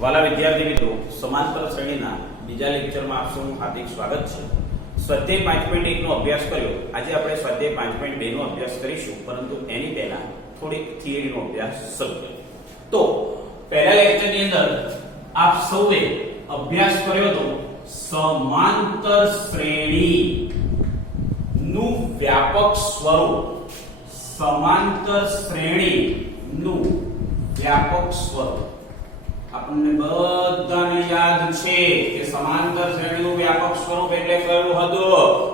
વાલા વિદ્યાર્થી મિત્રો, સમાંતર શ્રેણીના બીજા લેક્ચરમાં આપ સૌનું હાર્દિક સ્વાગત છે. સ્વાધ્યાય 5.1 નો અભ્યાસ કર્યો. આજે આપણે સ્વાધ્યાય 5.2 નો અભ્યાસ કરીશું, પરંતુ એની પહેલા થોડીક થિયરીનો અભ્યાસ શરૂ કરીએ. તો પહેલા લેક્ચરની અંદર આપ સૌએ અભ્યાસ કર્યો હતો સમાંતર શ્રેણી નું વ્યાપક સ્વરૂપ. સમાંતર શ્રેણી નું વ્યાપક સ્વરૂપ આપણને બધાને યાદ છે કે સમાંતર શ્રેણીનું વ્યાપક સ્વરૂપ એટલે કયું હતું?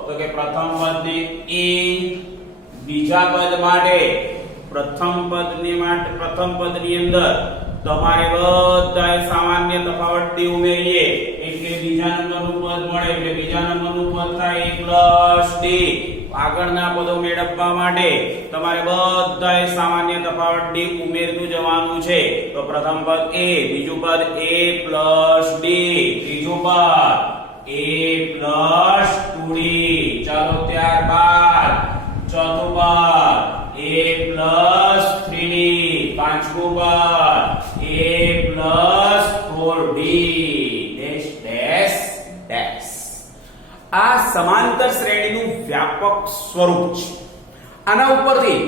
તો કે પ્રથમ પદને a, બીજા પદ માટે પ્રથમ પદની અંદર તમારે બધાએ સામાન્ય તફાવત d ઉમેરીએ એટલે બીજા નંબરનું પદ મળે. એટલે બીજા નંબરનું પદ થાય a + d. આગળના પદો મેળવવા માટે તમારે બધાએ સામાન્ય તફાવત d ઉમેરતું જવાનું છે. તો પ્રથમ પદ a, બીજું પદ a + d, ત્રીજું પદ a + 2d. ચાલો ત્યારબાદ ચોથું પદ a + 3d, પાંચમું પદ a + 4d dash dash dash. આ સમાંતર શ્રેણીનું વ્યાપક સ્વરૂપ છે. આના ઉપરથી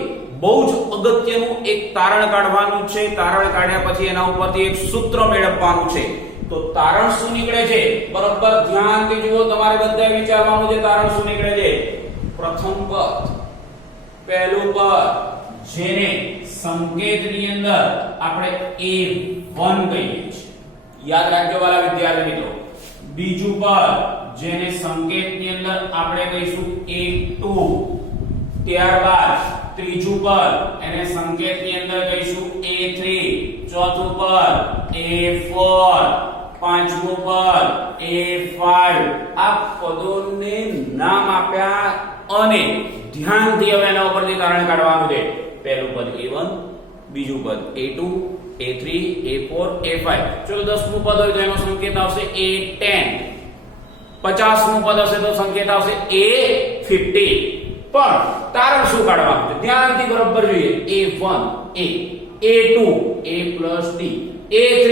બહુ જ અગત્યનું એક તારણ કાઢવાનું છે. તારણ કાઢ્યા પછી એના ઉપરથી એક સૂત્ર મેળવવાનું છે. તો તારણ શું નીકળે છે? બરાબર ધ્યાનથી જુઓ. તમારે બધાએ વિચારવાનું છે તારણ શું નીકળે છે. પ્રથમ પદ, પહેલું પદ જેને સંકેતની અંદર આપણે a1 કહીએ છીએ, યાદ રાખજો વાલા વિદ્યાર્થી મિત્રો. બીજું પદ જેને સંકેતની અંદર આપણે કહીશું a2. ત્યારબાદ ત્રીજું પદ એને સંકેતની અંદર કહીશું a3. ચોથું પદ a4. પાંચમું પદ a5. આ પદોને નામ આપ્યા અને ધ્યાનથી હવે એના ઉપરથી તારણ કાઢવાનું છે. પહેલું પદ a1, બીજું પદ a2, a3, a4, a5. ચલો 10મું પદ હોય તો એનો સંકેત આવશે a10. 50મું પદ હશે તો સંકેત આવશે a50. પણ તારણ શું કાઢવાનું છે? ધ્યાનથી બરાબર જોઈએ. a1 a, a2 a + d, a3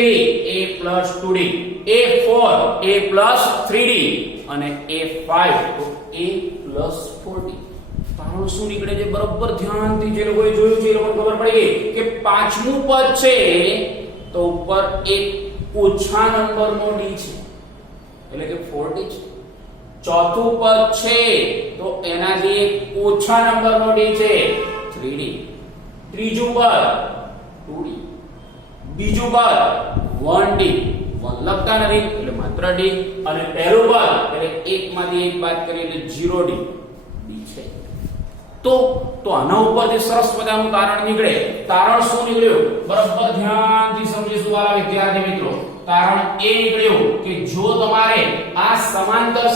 a + 2d, a4 a + 3d અને a5 તો a + 4d. તારણ શું નીકળે છે? બરાબર ધ્યાનથી જે લોકોએ જોયું છે એ લોકોને ખબર પડી ગઈ કે પાંચમું પદ છે તો ઉપર એક ઓછા નંબરનો d છે એટલે કે 4d છે. ચોથું પદ છે તો એનાથી એક ઓછા નંબરનો d છે 3d. ત્રીજું પદ 2d. બીજું પદ 1d. 1 લખતા નથી એટલે માત્ર d. અને પહેલું પદ એટલે એકમાંથી એક બાદ કરીએ એટલે 0d છે. તો આના ઉપરથી સરસ મજાનું તારણ નીકળે. તારણ શું નીકળ્યું? બરાબર ધ્યાનથી સમજીશું વાલા વિદ્યાર્થી મિત્રો. તારણ એ નીકળ્યું કે જો તમારે આ સમાંતર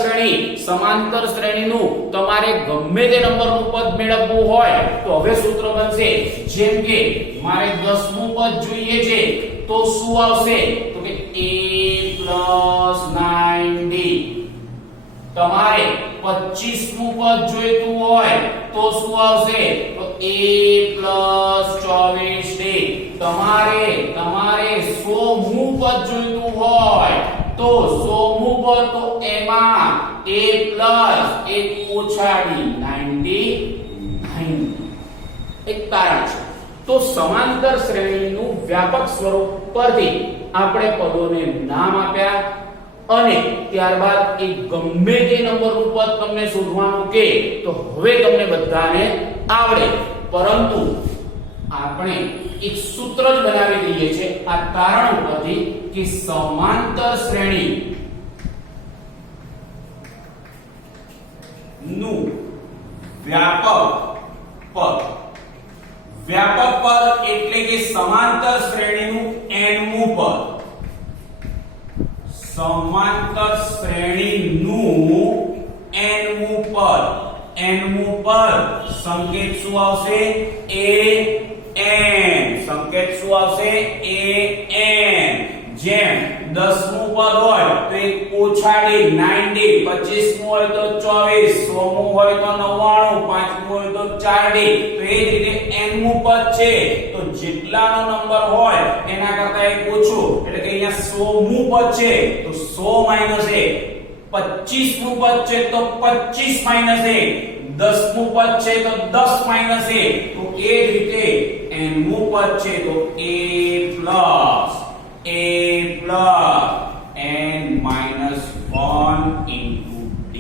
શ્રેણીનું તમારે ગમે તે નંબરનું પદ મેળવવું હોય તો હવે સૂત્ર બનશે. જેમ કે મારે 10મું પદ જોઈએ છે તો શું આવશે? તો કે a + 9d. તમારે 25મું પદ જોઈતું હોય તો શું આવશે? તો a + 24d. તમારે 100મું પદ જોઈતું હોય તો 100મું પદ તો એમાં a + એક ઓછા d 99. એક તારણ છે. તો સમાંતર શ્રેણીનું વ્યાપક સ્વરૂપ પરથી આપણે પદોને નામ આપ્યા અને ત્યારબાદ એ ગમે તે નંબરનું પદ તમને શોધવાનું કે તો હવે તમને બધાને આવડે. પરંતુ આપણે એક સૂત્ર જ બનાવી દઈએ છે આ તારણ ઉપરથી કે સમાંતર શ્રેણી નું વ્યાપક પદ. વ્યાપક પદ એટલે કે સમાંતર શ્રેણીનું nમું પદ. સમાંતર શ્રેણીનું nમું પદ. nમું પદ સંકેત શું આવશે? an. સંકેત શું આવશે? an. જેમ 10મું પદ હોય તો એક ઓછા d 9d, 25મું હોય તો 24, 100મું હોય તો 99, 5મું હોય તો 4d. તો એ જ રીતે nમું પદ છે તો જેટલાનો નંબર હોય એના કરતા એક ઓછું એટલે કે અહીંયા 100 100મું પદ છે તો 100 માઈનસ 1, 25મું પદ છે તો 25 માઈનસ 1, 10મું પદ છે તો 10 માઈનસ 1, તો એ જ રીતે nમું પદ છે તો a n minus 1 into d.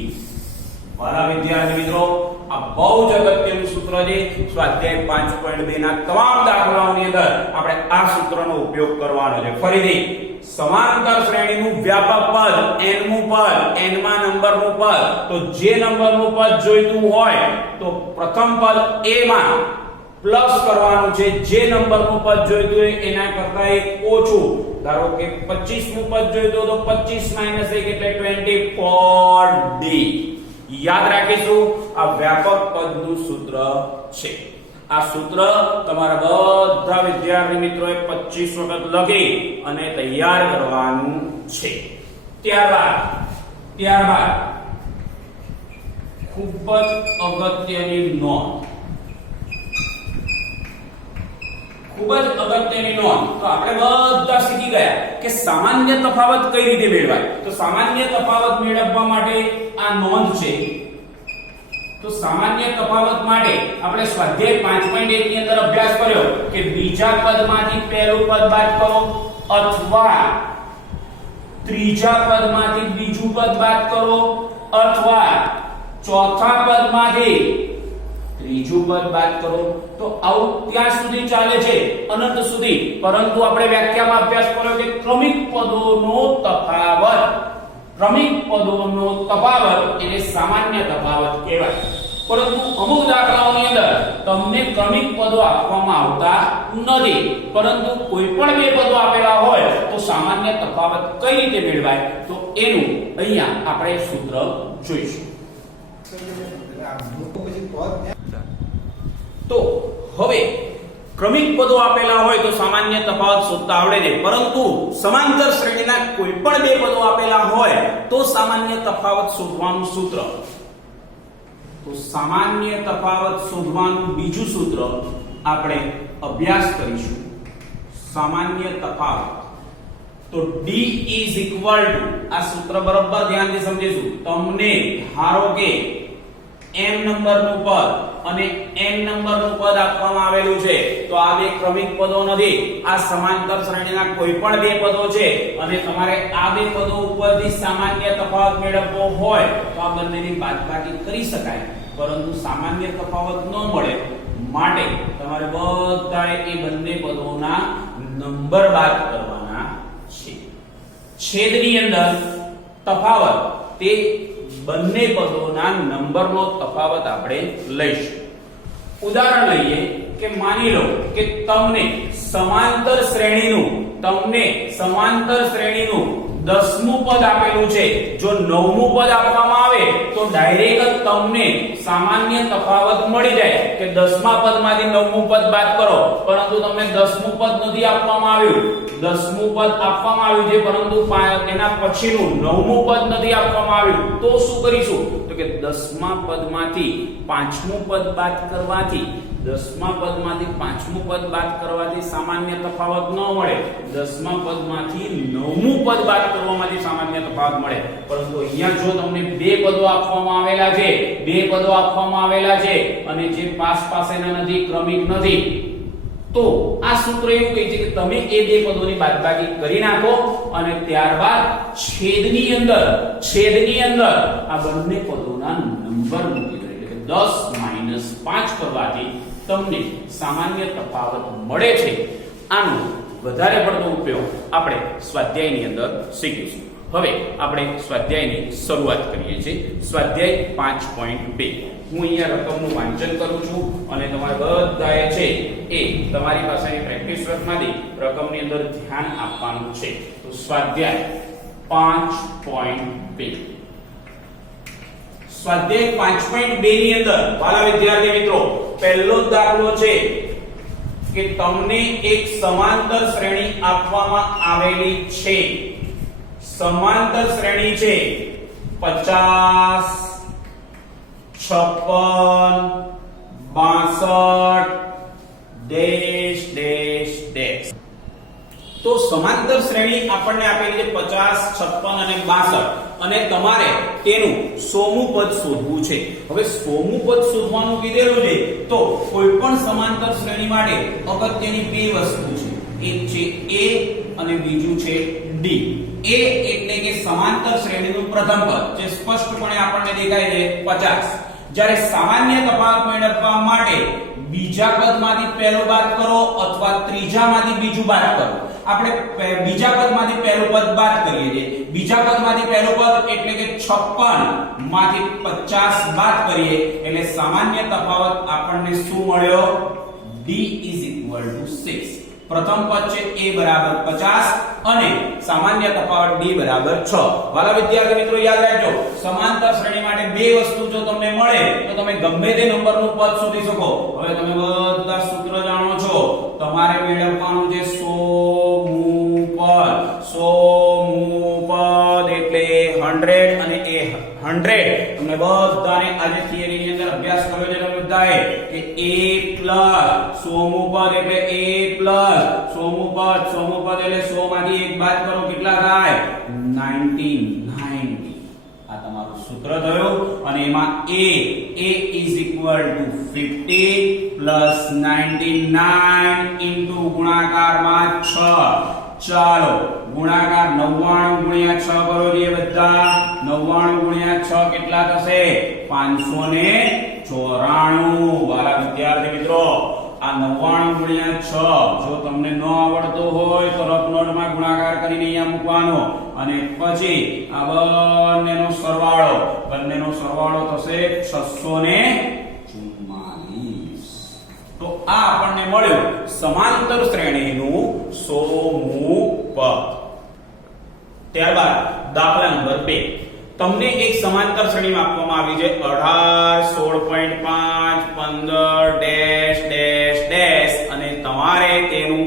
વાલા વિદ્યાર્થી મિત્રો, આ બહુ જ અગત્યનું સૂત્ર છે. સ્વાધ્યાય 5.2 ના તમામ દાખલાઓની અંદર આપણે આ સૂત્રનો ઉપયોગ કરવાનો છે. ફરીથી, સમાંતર શ્રેણીનું વ્યાપક પદ nમું પદ, n માં નંબરનું પદ, તો જે નંબરનું પદ જોઈતું હોય તો પ્રથમ પદ a માં પ્લસ કરવાનું છે, જે નંબરનું પદ જોઈતું હોય એના કરતા એક ઓછું. ધારો કે 25મું પદ જોઈતું તો 25 માઈનસ 1 એટલે 24d. યાદ રાખીશું, આ વ્યાપક પદનું સૂત્ર છે. આ સૂત્ર તમારા બધા વિદ્યાર્થી મિત્રોએ 25 વખત લખી અને તૈયાર કરવાનું છે. ત્યારબાદ ખૂબ જ અગત્યની નોંધ, તો આપણે બધા શીખી ગયા કે સામાન્ય તફાવત કઈ રીતે મેળવાય. તો સામાન્ય તફાવત મેળવવા માટે આ નોંધ છે. તો સામાન્ય તફાવત માટે આપણે સ્વાધ્યાય 5.1 ની અંદર અભ્યાસ કર્યો કે બીજા પદમાંથી પહેલું પદ બાદ કરો અથવા ત્રીજા પદમાંથી બીજું પદ બાદ કરો અથવા ચોથા પદમાંથી ત્રીજું પદ બાદ કરો. તો આવું ત્યાં સુધી ચાલે છે, અનંત સુધી. પરંતુ આપણે વ્યાખ્યામાં અભ્યાસ કર્યો કે ક્રમિક પદોનો તફાવત એટલે સામાન્ય તફાવત કહેવાય. પરંતુ અમુક દાખલાઓની અંદર તમને ક્રમિક પદો આપવામાં આવતા નથી, પરંતુ કોઈ પણ બે પદો આપેલા હોય તો સામાન્ય તફાવત કઈ રીતે મેળવાય, તો એનું અહીંયા આપણે સૂત્ર જોઈશું. તો હવે ક્રમિક પદો આપેલા હોય તો સામાન્ય તફાવત શોધતા આવડે છે, પરંતુ સમાંતર શ્રેણીના કોઈ પણ બે પદો આપેલા હોય તો સામાન્ય તફાવત શોધવાનું સૂત્ર. તો સામાન્ય તફાવત શોધવાનું બીજું સૂત્ર આપણે અભ્યાસ કરીશું. સામાન્ય તફાવત તો d is equal to, આ સૂત્ર બરાબર ધ્યાનથી સમજીશું. તમને ધારો કે m નંબરનું પદ અને n નંબરનું પદ આપવામાં આવેલું છે, તો આ બે ક્રમિક પદો નથી, આ સમાંતર શ્રેણીના કોઈ પણ બે પદો છે અને તમારે આ બે પદો ઉપરથી સામાન્ય તફાવત મેળવવો હોય તો આ બંનેની બાદબાકી કરી શકાય, પરંતુ સામાન્ય તફાવત ન મળે માટે તમારે બધાએ એ બંને પદોના નંબર બાદ કરવાના છે. છેદની અંદર તફાવત તે બંને પદોના નંબરનો તફાવત આપણે લઈશું. ઉદાહરણ લઈએ કે માની લો કે તમને સમાંતર શ્રેણીનું 10મું પદ આપેલું છે. જો 9મું પદ આપવામાં આવે તો ડાયરેક્ટ તમને સામાન્ય તફાવત મળી જાય કે 10મા પદમાંથી 9મું પદ બાદ કરો, પરંતુ તમને 10મું પદ નથી આપવામાં આવ્યું. 10મું પદ આપવામાં આવ્યું છે પરંતુ એના પછીનું 9મું પદ નથી આપવામાં આવ્યું, તો શું કરીશું? તો કે 10મા પદમાંથી 5મું પદ બાદ કરવાથી 10મા પદમાંથી 5મું પદ બાદ કરવાથી સામાન્ય તફાવત ન મળે. 10મા પદમાંથી 9મું પદ બાદ કરવામાંથી સામાન્ય તફાવત મળે. પરંતુ અહીંયા જો તમને બે પદો આપવામાં આવેલા છે અને જે પાસેના નથી, ક્રમિક નથી, તો આ સૂત્ર એવું કહે છે કે તમે એ બે પદોની બાદબાકી કરી નાખો અને ત્યારબાદ છેદની અંદર આ બંને પદોના નંબર મૂકી દો. એટલે કે 10 - 5 કરવાથી તમને સામાન્ય તફાવત મળે છે. આનો વધારે પડતો ઉપયોગ આપણે સ્વાધ્યાયની અંદર શીખીશું. હવે આપણે સ્વાધ્યાયની શરૂઆત કરીએ છીએ. સ્વાધ્યાય 5.2. હું અહીંયા રકમનું વાંચન કરું છું અને તમારે બધાએ છે એ તમારી પાસેની પ્રેક્ટિસ વર્કમાંથી રકમની અંદર ધ્યાન આપવાનું છે. તો સ્વાધ્યાય 5.2. સ્વાધ્યાય 5.2 ની અંદર વાલા વિદ્યાર્થી મિત્રો, પહેલો દાખલો છે કે તમને એક સમાંતર શ્રેણી આપવામાં આવેલી છે. સમાંતર શ્રેણી છે 50, 56, 62 ડેશ ડેશ ડેશ. તો સમાંતર શ્રેણી આપણને આપેલી છે 50, 56 અને 62 અને તમારે તેનું 100મું પદ શોધવું છે. હવે 100મું પદ શોધવાનું કીધેલું છે તો કોઈ પણ સમાંતર શ્રેણી માટે અગત્યની બે વસ્તુ છે. એક છે a અને બીજું છે d. a એટલે કે સમાંતર શ્રેણીનું પ્રથમ પદ જે સ્પષ્ટપણે આપણને દેખાય છે 50. જ્યારે સામાન્ય તફાવત મેળવવા માટે બીજા પદમાંથી પહેલું બાદ કરો અથવા ત્રીજામાંથી બીજું બાદ કરો. આપણે બીજા પદમાંથી પહેલું પદ બાદ કરીએ છીએ. બીજા પદમાંથી પહેલું પદ એટલે કે 56 માંથી 50 બાદ કરીએ એટલે સામાન્ય તફાવત આપણને શું મળ્યો? d = 6. પ્રથમ પદ છે a બરાબર 50 અને સામાન્ય તફાવત d બરાબર 6. વાલા વિદ્યાર્થી મિત્રો યાદ રાખજો, સમાંતર શ્રેણી માટે બે વસ્તુ જો તમને મળે તો તમે ગમે તે નંબરનું પદ શોધી શકો. હવે તમે બધા સૂત્ર જાણો છો. તમારે મેળવવાનું છે 100મું પદ. 100મું પદ એટલે 100 અને a 100. તમને બધાને આજે થિયરી ની અંદર અભ્યાસ કર્યો છે તમે બધાએ કે a + 100મું પદ એટલે a + 100મું પદ એટલે 100 માંથી 1 બાદ કરો કેટલા થાય? 90. આ તમારું સૂત્ર થયું અને એમાં a = 50 + 99 * ગુણાકારમાં 6. ચાલો ગુણાકાર 99 * 6 કરો જે બધા. 99 * 6 કેટલા થશે? 594. વાલા વિદ્યાર્થી મિત્રો આ 99 * 6 જો તમને ન આવડતો હોય તો રફ નોટમાં ગુણાકાર કરીને અહીંયા મૂકવાનો અને પછી આ બંનેનો સરવાળો થશે 644. તો આ આપણને મળ્યું સમાંતર શ્રેણીનું 100મું પદ. ત્યારબાદ દાખલા નંબર 2. તમને એક સમાંતર શ્રેણી આપવામાં આવી છે 18, 16.5, 15 ડેશ ડેશ ડેશ અને તમારે તેનું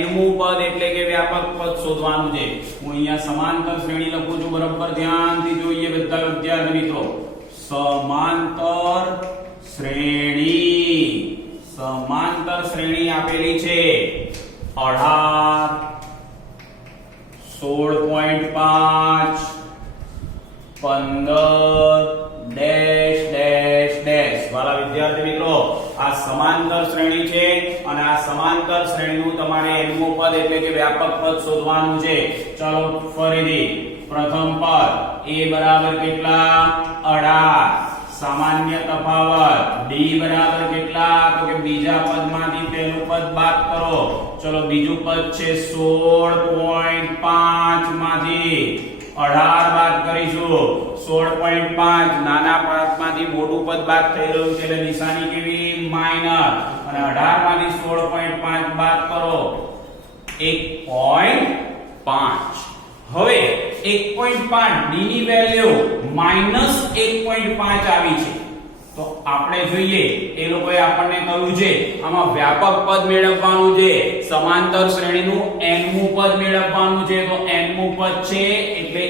nમું પદ એટલે કે વ્યાપક પદ શોધવાનું છે. હું અહીંયા સમાંતર શ્રેણી લખું છું, બરાબર ધ્યાનથી જોઈએ બધા વિદ્યાર્થી મિત્રો. સમાંતર શ્રેણી આપેલી છે 18, 16.5, 15 ડેશ ડેશ ડેશ. વાલા વિદ્યાર્થી મિત્રો આ સમાંતર શ્રેણી છે અને આ સમાંતર શ્રેણીનું તમારે nમું પદ એટલે કે વ્યાપક પદ શોધવાનું છે. ચાલો ફરીથી પ્રથમ પદ a બરાબર કેટલા? 18. સામાન્ય તફાવત d બરાબર કેટલા? તો કે બીજા પદમાંથી પહેલું પદ બાદ કરો. ચલો બીજું પદ છે 16.5 માંથી 18 બાદ કરીશું. 16.5 નાના પદમાંથી મોટું પદ બાદ થઈ રહ્યું છે એટલે નિશાની કેવી? માઈનસ. અને 18 માંથી 16.5 બાદ કરો 1.5. હવે 1.5 d ની વેલ્યુ -1.5 આવી છે તો આપણે જોઈએ એ લોકોએ આપણને કહ્યું છે આમાં વ્યાપક પદ મેળવવાનું છે. સમાંતર શ્રેણીનું nમું પદ મેળવવાનું છે. તો nમું પદ છે એટલે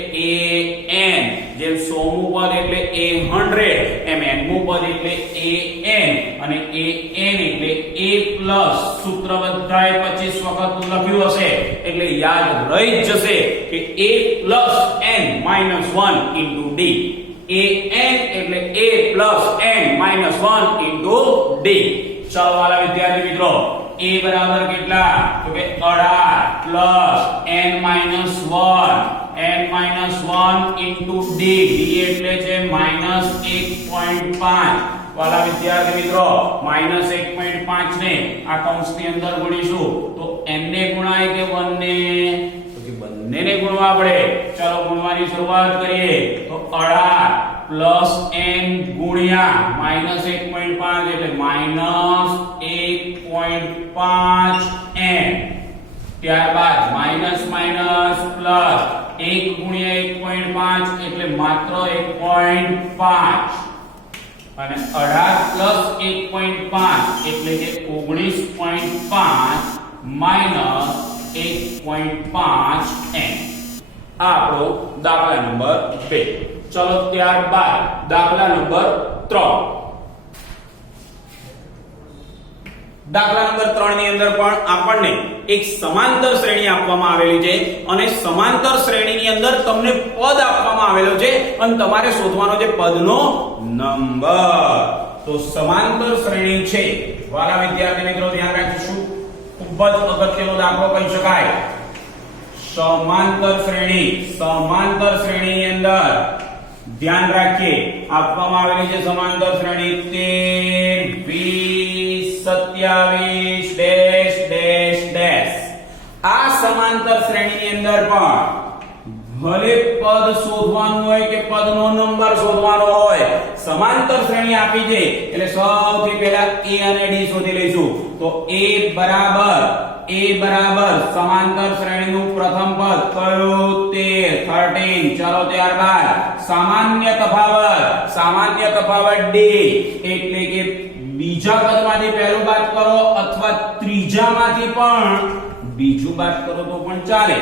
an. જેમ 100મું પદ એટલે a100 એમ nમું પદ એટલે an અને an એટલે a+ સૂત્ર બધાએ 25 વખત લખ્યું હશે એટલે યાદ રહી જ જશે કે a + n - 1 * d. an એટલે a + n - 1 * d. ચાલો વાલા વિદ્યાર્થી મિત્રો a બરાબર કેટલા? તો કે 18 + n - 1 * d. d એટલે છે -1.5. વાલા વિદ્યાર્થી મિત્રો -1.5 ને આ કૌંસની અંદર ગુણીશું તો n ને ગુણાય કે 1 ને? તો કે બંનેને ગુણવા પડે. ચાલો ગુણવાની શરૂઆત કરીએ તો 18 + n ગુણ્યા -1.5 એટલે -1.5 n. ત્યારબાદ માઈનસ માઈનસ પ્લસ 1 ગુણ્યા 1.5 એટલે માત્ર 1.5 અને 18 1.5 એટલે કે 19.5 માઈનસ 1.5 n. આ આપણો દાખલા નંબર 2. ચલો ત્યારબાદ દાખલા નંબર 3. દાખલા નંબર 3 ની અંદર પણ આપણને એક સમાંતર શ્રેણી આપવામાં આવેલી છે અને સમાંતર શ્રેણીની અંદર તમને પદ આપવામાં આવેલો છે અને તમારે શોધવાનો છે પદનો નંબર. તો સમાંતર શ્રેણી છે વાલા વિદ્યાર્થી મિત્રો ધ્યાન રાખીશું, ખૂબ જ અગત્યનો દાખલો કહી શકાય. સમાંતર શ્રેણીની અંદર ધ્યાન રાખીએ આપવામાં આવેલી છે સમાંતર શ્રેણી 13 20 27 ડેશ ડેશ ડેશ. આ સમાંતર શ્રેણીની અંદર પણ ભલે પદ શોધવાનું હોય કે પદનો નંબર શોધવાનો હોય, સમાંતર શ્રેણી આપી છે એટલે સૌથી પહેલા a અને d શોધી લઈશું. તો a બરાબર સમાંતર શ્રેણીનું પ્રથમ પદ કયું 13. ચલો ત્યારબાદ સામાન્ય તફાવત d એટલે કે બીજા પદમાંથી પહેલું બાદ કરો અથવા ત્રીજામાંથી પણ બીજું બાદ કરો તો પણ ચાલે.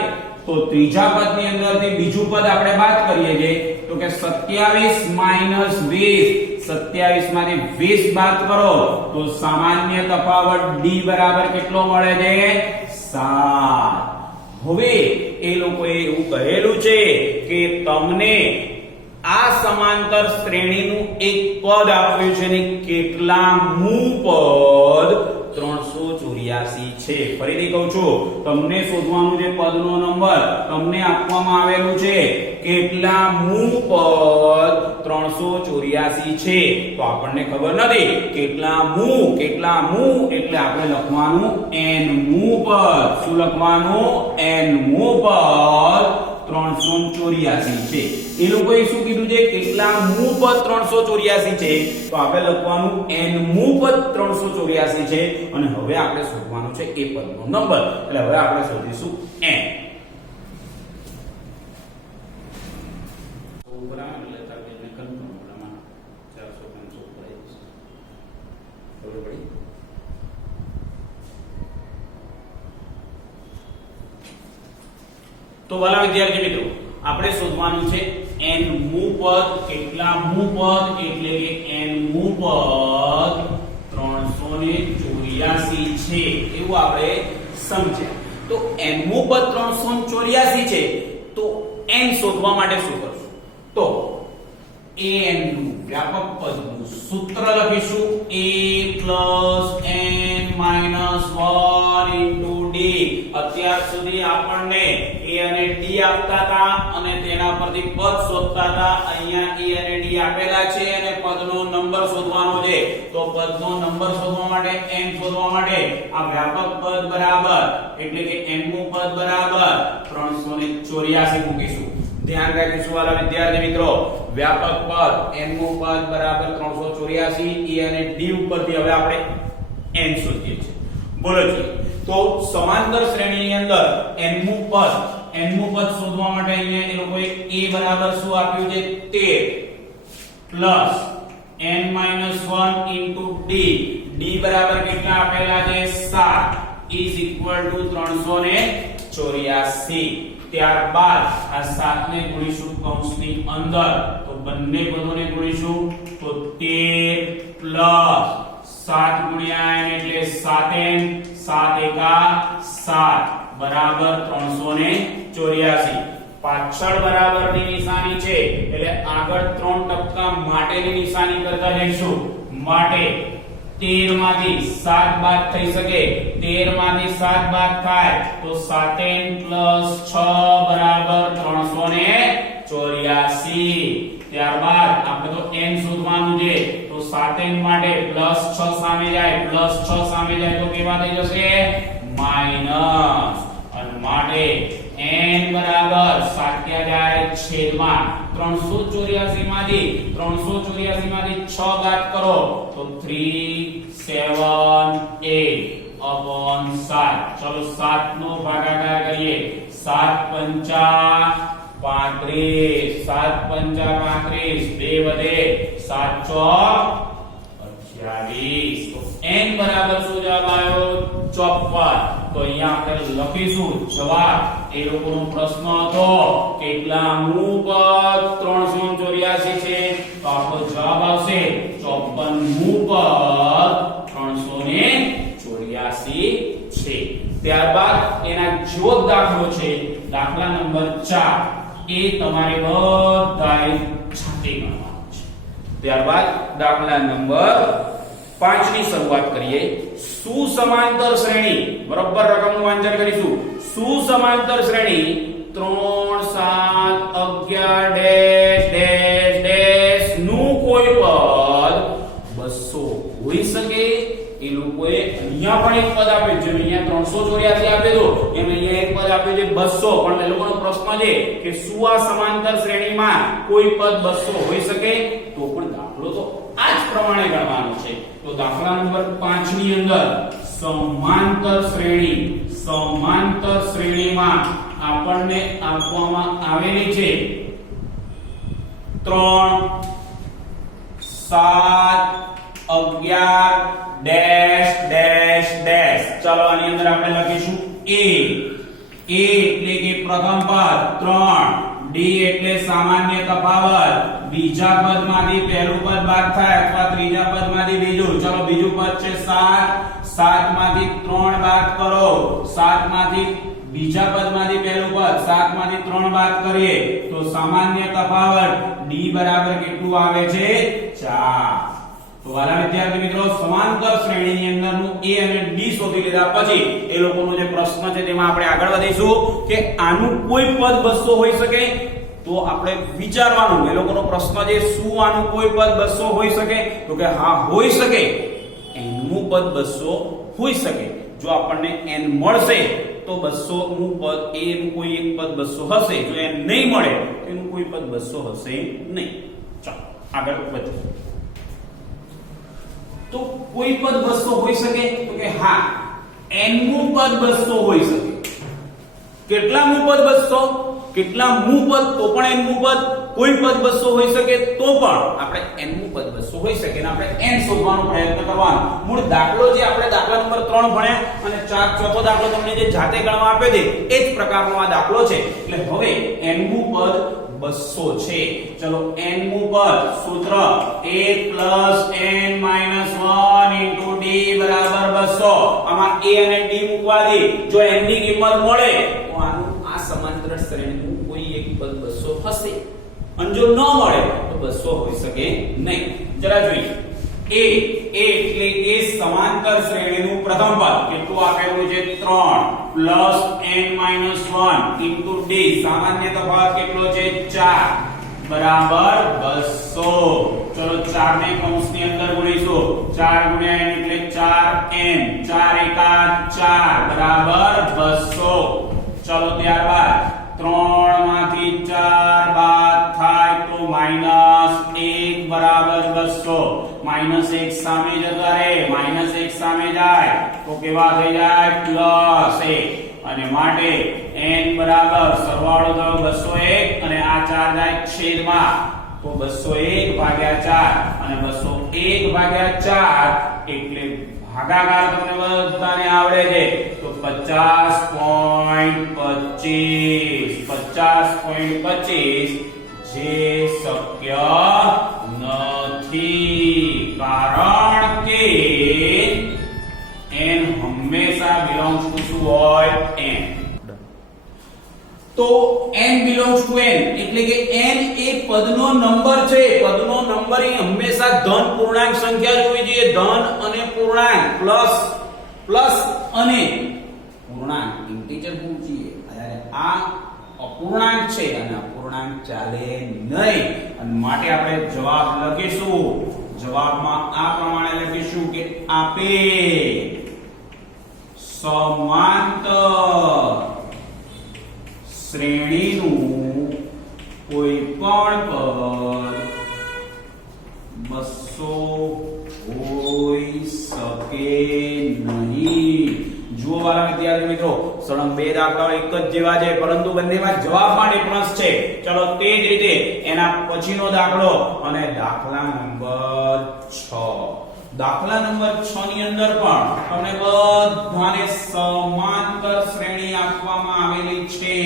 તો ત્રીજા પદની અંદરથી બીજું પદ આપણે બાદ કરીએ છીએ તો કે 27 માઈનસ 20. 27 માંથી 20 બાદ કરો તો સામાન્ય તફાવત d બરાબર કેટલો મળે છે 7. હવે એ લોકોએ એવું કહેલું છે કે તમને આ સમાંતર શ્રેણીનું એક પદ આપ્યું છે ને કેટલામું પદ 384 છે. ફરીથી કહું છું, તમને શોધવાનું છે પદનો નંબર, તમને આપવામાં આવેલું છે કેટલામું પદ 384 છે. તો આપણને ખબર નથી કેટલામું એટલે આપણે લખવાનું n-મું પદ. શું લખવાનું? n-મું પદ 384 છે. એ લોકોએ શું કીધું છે? કેટલામું પદ 384 છે. તો આપણે લખવાનું n-મું પદ 384 છે અને હવે આપણે શોધવાનું છે એ પદનો નંબર. એટલે હવે આપણે શોધીશું n. તો વાલા વિદ્યાર્થી મિત્રો, આપણે શોધવાનું છે n-મું પદ. કેટલામું પદ એટલે કે n-મું પદ 384 છે એવું આપણે સમજ્યા. તો n-મું પદ 384 છે તો n શોધવા માટે શું કરશું? તો an નું વ્યાપક પદનું સૂત્ર લખીશું a+n-1 * d. અત્યાર સુધી આપણને a અને d આપતા હતા અને તેના પરથી પદ શોધતા હતા. અહીંયા a અને d આપેલા છે અને પદનો નંબર શોધવાનો છે. તો પદનો નંબર શોધવા માટે n શોધવા માટે આ વ્યાપક પદ બરાબર એટલે કે n-મું પદ બરાબર 384 મૂકીશું. ધ્યાન રાખીશું વાલા વિદ્યાર્થી મિત્રો, વ્યાપક પદ n-મું પદ બરાબર 384. e અને d ઉપરથી હવે આપણે n શોધીએ છીએ. બોલો જી. તો સમાંતર શ્રેણીની અંદર n-મું પદ શોધવા માટે અહીંયા એ લોકોએ a બરાબર શું આપ્યું છે 13 પ્લસ n-1 * d. d બરાબર કેટલા આપેલા છે 7 is equal to 384. ત્યારબાદ આ 7 ને ગુણીશું કૌંસની અંદર તો બંને પદોને ગુણીશું તો 13 પ્લસ 7 ગુણ્યા n એટલે 7n 7 એકા 7 બરાબર 384. પાછળ બરાબરની નિશાની છે એટલે આગળ 3% માટેની નિશાની કરતા જઈશું. માટે 13 માંથી 7 બાદ થઈ શકે. 13 માંથી 7 બાદ થાય તો 7n + 6 બરાબર 384. ત્યારબાદ આપણે તો n શોધવાનું છે તો 7n માટે +6 સામે જાય તો કેવા થઈ જશે માઈનસ. અને માટે n બરાબર 7 ક્યાં જાય છેદમાં 384 માંથી 6 બાદ કરો તો 378/7. ચલો 7 નો ભાગાકાર કરીએ. 7 5 35 બે વધે 7 ચોક 28. તો n બરાબર શું જવાબ આવ્યો 54. તો અહીંયા આપણે લખીશું જવાબ. એ લોકોનો પ્રશ્ન હતો કેટલામું પદ 384 છે તો આપણો જવાબ આવશે 54મું પદ 384 જેવો જ દાખલો છે દાખલા નંબર 4 એ તમારે બધાએ જાતે ગણવાનો છે. ત્યારબાદ દાખલા નંબર 5 ની શરૂઆત કરીએ. સુસમાંતર શ્રેણી બરોબર રકમનું વાંચન કરીશું. સુસમાંતર શ્રેણી 3 7 11 ડેશ ડેશ ડેશ નું કોઈ પદ 200 હોઈ શકે. એ લોકોએ અહીંયા પણ એક પદ આપ્યું છે, અહીંયા 384 આપે તો એમ અહીંયા એક પદ આપ્યું છે 200, પણ એ લોકોનો પ્રશ્ન છે કે શું આ સમાંતર શ્રેણીમાં કોઈ પદ 200 હોઈ શકે? તો પણ દાખલો તો આ જ પ્રમાણે ગણવાનો છે. તો દાખલા નંબર 5 ની અંદર સમાંતર શ્રેણીમાં આપણને આપવામાં આવેલી છે 3 7 11 ડેશ ડેશ ડેશ. ચાલો આની અંદર આપણે લખીશું a એટલે કે પ્રથમ પદ 3, d એટલે સામાન્ય તફાવત, બીજા પદમાંથી પહેલું પદ બાદ થાય અથવા ત્રીજા પદમાંથી બીજું. ચાલો બીજું પદ છે 7, 7 માંથી 3 બાદ કરો, 7 માંથી બીજા પદમાંથી પહેલું પદ, 7 માંથી 3 બાદ કરીએ તો સામાન્ય તફાવત d બરાબર કેટલું આવે છે? 4. તો વાલા વિદ્યાર્થી મિત્રો, સમાંતર શ્રેણીની અંદરનું a અને d શોધી લીધા પછી એ લોકોનો જે પ્રશ્ન છે તેમાં આપણે આગળ વધીશું કે આનું કોઈ પદ 200 હોઈ શકે. તો આપણે વિચારવાનું, એ લોકોનો પ્રશ્ન છે શું આનું કોઈ પદ 200 હોઈ શકે? તો કે હા હોઈ શકે, n નું પદ 200 હોઈ શકે. જો આપણને n મળશે તો 200 નું પદ a નું કોઈ એક પદ 200 હશે. જો n નહીં મળે તો એનું કોઈ પદ 200 હશે નહીં. ચાલો આગળ વધીએ. તો કોઈ પદ 200 હોઈ શકે? તો કે હા, n નું પદ 200 હોઈ શકે. કેટલા મું પદ 200? કેટલા મું પદ? તો પણ n મું પદ. કોઈ પદ 200 હોઈ શકે તો પણ આપણે n મું પદ 200 હોઈ શકે અને આપણે n શોધવાનો પ્રયત્ન કરવાનો. મૂળ દાખલો જે આપણે દાખલા નંબર 3 ભણ્યા અને ચોથો દાખલો તમને જે જાતે ગણવા આપ્યો છે એ જ પ્રકારનો આ દાખલો છે. એટલે હવે n મું પદ 200 છે. ચલો n મું પદ સૂત્ર a n - 1 * d બરાબર 200. આમાં a અને d મૂકવા દે. જો n ની કિંમત મળે તો આનું આ સમાંતર શ્રેણીનું કોઈ એક પદ 200 હશે અને જો ન મળે તો 200 હોઈ શકે નહીં. જરા જોઈએ. a એટલે કે સમાંતર શ્રેણીનું પ્રથમ પદ કેટલું આપેલું છે? 3 n - 1 * d સામાન્ય તફાવત કેટલો છે? 4 બરાબર 200. ચલો 4 ને કૌંસની અંદર ગુણીશું. 4 * n એટલે 4n, 4 એકા 4 બરાબર 200. ચલો ત્યારબાદ 3 માંથી 4 બાદ થાય તો -1 બરાબર 200. -1 સામે જતા રહે, -1 સામે જાય તો કેવા થઈ જાય? +1. અને માટે n બરાબર સરવાળો થયો 201 અને આ 4 જાય છેદમાં તો 201 ભાગ્યા 4 અને 201 ભાગ્યા 4 એટલે ભાગાકાર તમને બધાને આવડે છે તો 50.25 જે શક્ય નથી, કારણ કે n હંમેશા belongs to શું હોય? n. તો n belongs to n એટલે કે n એ પદનો નંબર છે. પદનો નંબર એ હંમેશા ધન પૂર્ણાંક સંખ્યા જોવી જોઈએ. ધન અને પૂર્ણાંક, પ્લસ અને પૂર્ણાંક, ઇન્ટીજર હોવું જોઈએ. આ અપૂર્ણાંક છે અને અપૂર્ણાંક ચાલે નહીં. અને માટે આપણે જવાબ લખીશું. જવાબમાં આ પ્રમાણે લખીશું કે આપે સમાંતર શ્રેણીનું કોઈ પણ પદ 200 હોઈ શકે નહીં. જુઓ વાલા વિદ્યાર્થી મિત્રો, સળંગ બે દાખલાઓ એક જ જેવા છે પરંતુ બંનેમાં જવાબમાં ડિફરન્સ છે. ચલો તે જ રીતે એના પછીનો દાખલો અને દાખલા નંબર 6. દાખલા નંબર 6 ની અંદર પણ તમને બધાને સમાંતર શ્રેણી આપવામાં આવેલી છે.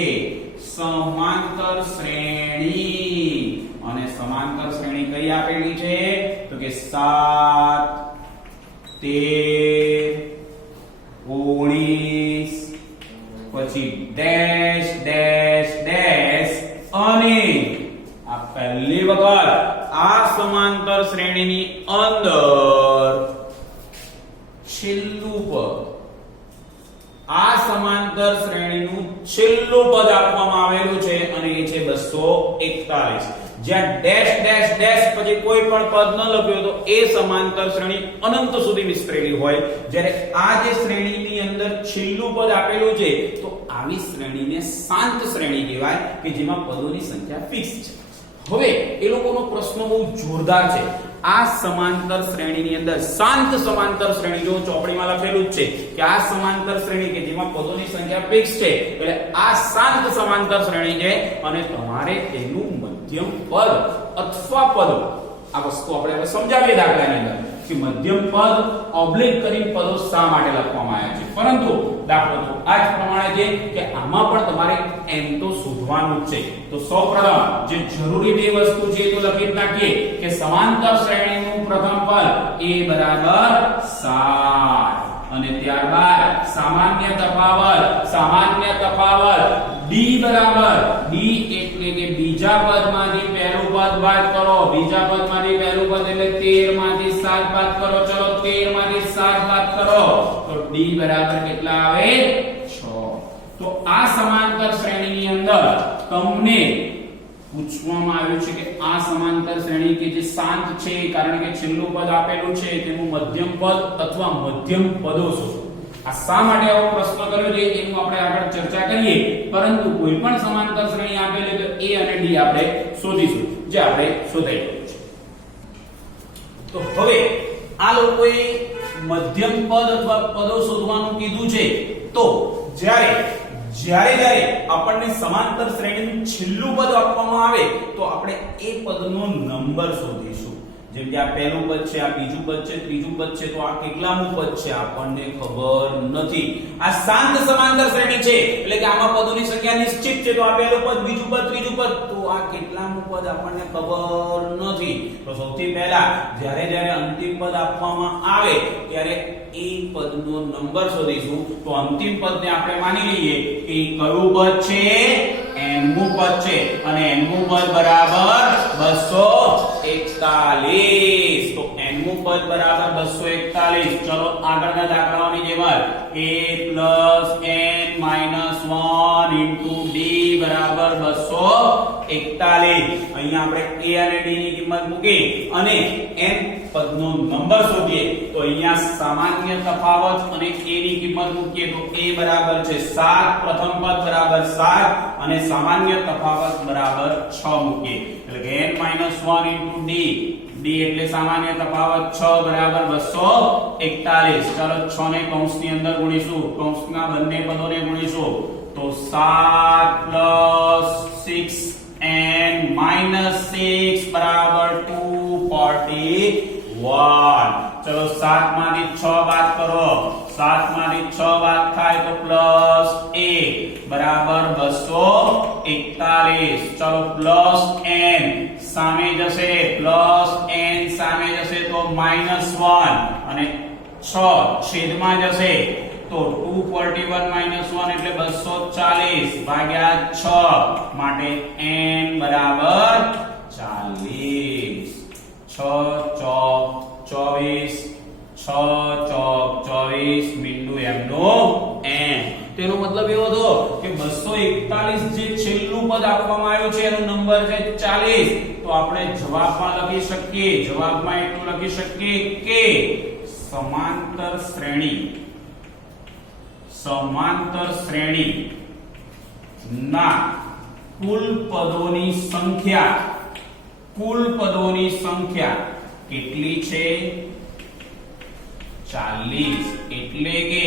સમાંતર શ્રેણી અને સમાંતર શ્રેણી કઈ આપેલી છે? તો કે 7 13 19 પછી ડેશ ડેશ ડેશ અને આ પહેલી વખત આ સમાંતર શ્રેણીની અંદર છેલ્લું પદ, આ સમાંતર શ્રેણીનું છેલ્લું પદ આપવામાં આવેલું છે અને એ છે 241. જ્યાં ડેશ ડેશ ડેશ પછી કોઈ પણ પદ ન લખ્યું તો એ સમાંતર શ્રેણી અનંત સુધી વિસ્તરેલી હોય. જ્યારે આ જે શ્રેણીની અંદર છેલ્લું પદ આપેલું છે તો આવી શ્રેણીને શાંત શ્રેણી કહેવાય કે જેમાં પદોની સંખ્યા ફિક્સ છે. હવે એ લોકોનો પ્રશ્ન બહુ જોરદાર છે. આ સમાંતર શ્રેણીની અંદર શાંત સમાંતર શ્રેણી જો ચોપડીમાં લખેલું જ છે કે આ સમાંતર શ્રેણી કે જેમાં પદોની સંખ્યા ફિક્સ છે એટલે આ શાંત સમાંતર શ્રેણી છે અને તમારે તેનું મધ્યમ પદ અથવા પદ આ વસ્તુ આપણે હવે સમજાવીએ દાખલાની અંદર કે મધ્યમ પદ ઓબ્લિક કરીને પદો શા માટે લખવામાં આવ્યા છે. પરંતુ દાખલો તો આ જ પ્રમાણે છે કે આમાં પણ તમારે એમ તો શોધવાનું જ છે. તો સૌપ્રથમ જે જરૂરી બે વસ્તુ છે તો લખી નાખીએ કે સમાંતર શ્રેણીનું પ્રથમ પદ a બરાબર 7 અને ત્યારબાદ સામાન્ય તફાવત d બરાબર d એટલે કે બીજા પદમાંથી પહેલું પદ બાદ કરો. બીજા પદમાંથી પહેલું પદ એટલે 13 માંથી 7 બાદ કરો. ચલો 13 માંથી 7 બાદ કરો તો d બરાબર કેટલા આવે 6. તો આ સમાંતર શ્રેણીની અંદર તમને પૂછવામાં આવ્યું છે કે આ સમાંતર શ્રેણી કે જે શાંત છે કારણ કે છેલ્લું પદ આપેલું છે તેનું મધ્યમ પદ અથવા મધ્યમ પદો શોધો. આ શા માટે આવો પ્રશ્ન કર્યો છે એનું આપણે આગળ ચર્ચા કરીએ. પરંતુ કોઈ પણ સમાંતર શ્રેણી આપેલી તો a અને d આપણે શોધીશું જે આપણે શોધાઈ ગયું છે. તો હવે આ લોકોએ મધ્યમ પદ અથવા પદો શોધવાનું કીધું છે. તો જ્યારે આપણને સમાંતર શ્રેણીનું છેલ્લું પદ આપવામાં આવે તો આપણે એ પદનો નંબર શોધીશું. જેમ કે આ પહેલું પદ છે, આ બીજું પદ છે, ત્રીજું પદ છે, તો આ કેટલામું પદ છે આપણને ખબર નથી. આ શાંત સમાંતર શ્રેણી છે એટલે કે આમાં પદોની સંખ્યા નિશ્ચિત છે. તો આ પહેલું પદ, બીજું પદ, ત્રીજું પદ, તો આ કેટલામું પદ આપણને ખબર નથી. તો સૌથી પહેલા જ્યારે અંતિમ પદ આપવામાં આવે ત્યારે એ પદનો નંબર શોધીશું. તો અંતિમ પદને આપણે માની લઈએ કે કયું પદ છે nમું પદ છે અને nમું પદ બરાબર 241. તો nમું પદ બરાબર 241. ચલો આગળના દાખલાઓની જેમ a + n - 1 * d બરાબર 241. અહીંયા આપણે a અને d ની કિંમત મૂકી અને n પદનો નંબર શોધીએ તો અહીંયા સામાન્ય તફાવત અને a ની કિંમત મૂકીએ તો a બરાબર છે 7, પ્રથમ પદ બરાબર 7 અને સામાન્ય તફાવત બરાબર 6 મૂકીએ એટલે કે n - 1 * d એટલે સામાન્ય તફાવત 6 બરાબર 241. ચાલો 6 ને કૌંસની અંદર ગુણીશું, કૌંસના બંને પદોને ગુણીશું તો 7 + 6n - 6 બરાબર 241. ચલો 7 માંથી 6 બાદ કરો. 7 માંથી 6 બાદ થાય તો +1 બરાબર 241. ચલો +n સામે જશે, +n સામે જશે તો -1 અને 6 છેદમાં જશે તો 241 - 1 એટલે 240 ભાગ્યા 6 માટે n બરાબર 40. 6 ચોક 24, 6 ચોક 24 મીંડું એમનું n. તેનો મતલબ એવો થયો કે 241 જે છેલ્લું પદ આપવામાં આવ્યું છે એનો નંબર છે 40. તો આપણે જવાબમાં લખી શકીએ, જવાબમાં એટલું લખી શકીએ કે સમાંતર શ્રેણી ના કુલ પદોની સંખ્યા કેટલી છે 40. એટલે કે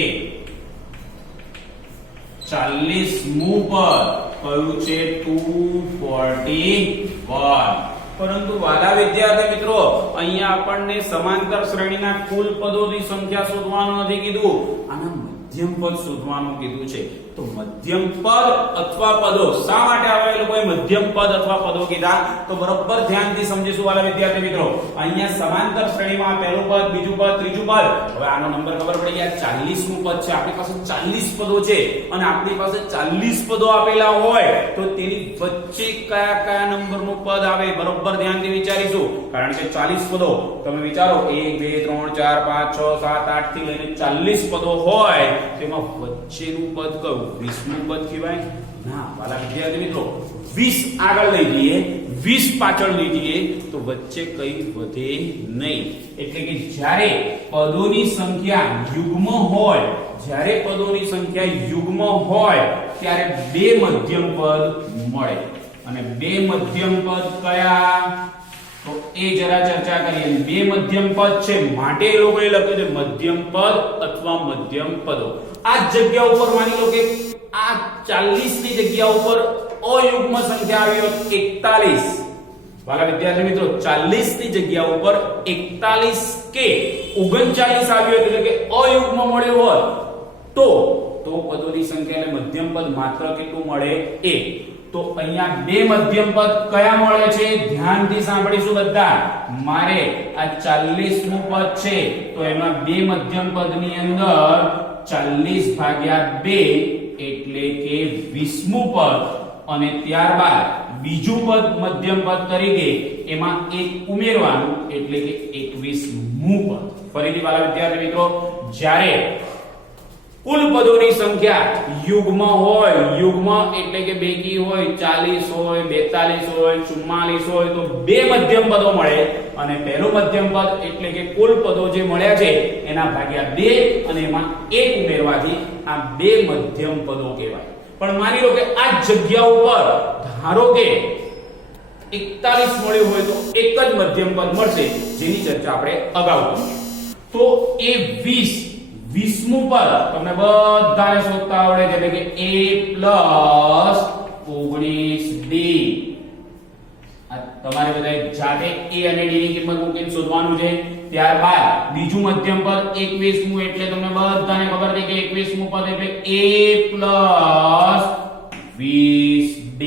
40મું પદ કયું છે 241. પરંતુ વાલા વિદ્યાર્થી મિત્રો અહીંયા આપણને સમાંતર શ્રેણીના કુલ પદોની સંખ્યા શોધવાનું નથી કીધું, આના મધ્યમ પદ શોધવાનું કીધું છે. તો મધ્યમ પદ અથવા પદો શા માટે આવે એ લોકોએ મધ્યમ પદ અથવા પદો કીધા? તો બરોબર ધ્યાનથી સમજીશું વાલા વિદ્યાર્થી મિત્રો. અહીંયા સમાંતર શ્રેણીમાં પહેલું પદ, બીજું પદ, ત્રીજું પદ. હવે આનો નંબર ખબર પડી ગયા, 40મું પદ છે. આપણી પાસે 40 પદો છે અને આપણી પાસે 40 પદો આપેલા હોય તો તેની વચ્ચે કયા કયા નંબરનું પદ આવે બરોબર ધ્યાનથી વિચારીશું. કારણ કે 40 પદો તમે વિચારો 1 2 3 4 5 6 7 8 થી લઈને 40 પદો હોય તેમાં વચ્ચેનું પદ કયું? 20મું પદ કહેવાય? ના વાલા વિદ્યાર્થી મિત્રો, 20 આગળ લઈ જઈએ, 20 પાછળ લઈ જઈએ તો વચ્ચે કઈ વધે નહીં. એટલે કે જ્યારે પદોની સંખ્યા યુગ્મ હોય, જ્યારે પદોની સંખ્યા યુગ્મ હોય ત્યારે બે મધ્યમ પદ મળે. અને બે મધ્યમ પદ કયા? તો એ જરા ચર્ચા કરીએ. બે મધ્યમ પદ છે માટે એ લોકોએ લખ્યું છે મધ્યમ પદ અથવા મધ્યમ પદો. આ જગ્યા ઉપર માની લો કે આ 40 ની જગ્યા ઉપર અયુગ્મ સંખ્યા આવી હોત 41. વાલા વિદ્યાર્થી મિત્રો, 40 ની જગ્યા ઉપર 41 કે 39 આવ્યો એટલે કે અયુગ્મ મળ્યો હોત તો પદોની સંખ્યા એટલે મધ્યમ પદ માત્ર કેટલું મળે? 1. તો અહીંયા બે મધ્યમ પદ કયા મળે છે? ધ્યાનથી સાંભળીશું બધા. મારે આ 40મું પદ છે તો એમાં બે મધ્યમ પદની અંદર 40 ભાગ્યા 2 એટલે કે 20મું પદ અને ત્યારબાદ બીજું પદ મધ્યમ પદ તરીકે એમાં 1 ઉમેરવાનું એટલે કે 21મું પદ. ફરીથી વાલા વિદ્યાર્થી મિત્રો, જ્યારે કુલ પદોની સંખ્યા યુગ્મ હોય, યુગ્મ એટલે કે બેકી હોય, 40 હોય, 42 હોય, 44 હોય તો બે મધ્યમ પદો મળે અને પહેલું મધ્યમ પદ એટલે કે કુલ પદો જે મળ્યા છે એના ભાગ્યા 2 અને એમાં 1 ઉમેરવાથી આ બે મધ્યમ પદો કહેવાય. પણ માની લો કે આ જગ્યા ઉપર ધારો કે 41 મળ્યું હોય તો એક જ મધ્યમ પદ મળશે જેની ચર્ચા આપણે અગાઉ કરી. તો એ 20મું પદ તમને બધાને શોધતા આવડે છે એટલે કે a + 19d. આ તમારે બધાએ જાતે a અને d ની કિંમત મૂકીને શોધવાનું છે. ત્યારબાદ બીજું મધ્યમ પદ 21મું એટલે તમને બધાને ખબર છે કે 21મું પદ એટલે a + 20d.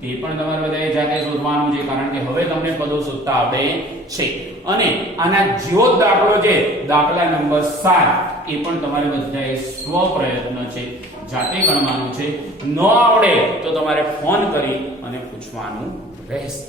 તે પણ તમારે બધાએ જાતે શોધવાનું છે કારણ કે હવે તમને પદો શોધતા આવડે છે. અને આના જેવો દાખલો છે દાખલા નંબર 7 એ પણ તમારે બધાએ સ્વ પ્રયત્ન છે જાતે ગણવાનું છે. ન આવડે તો તમારે ફોન કરી અને પૂછવાનું રહેશે.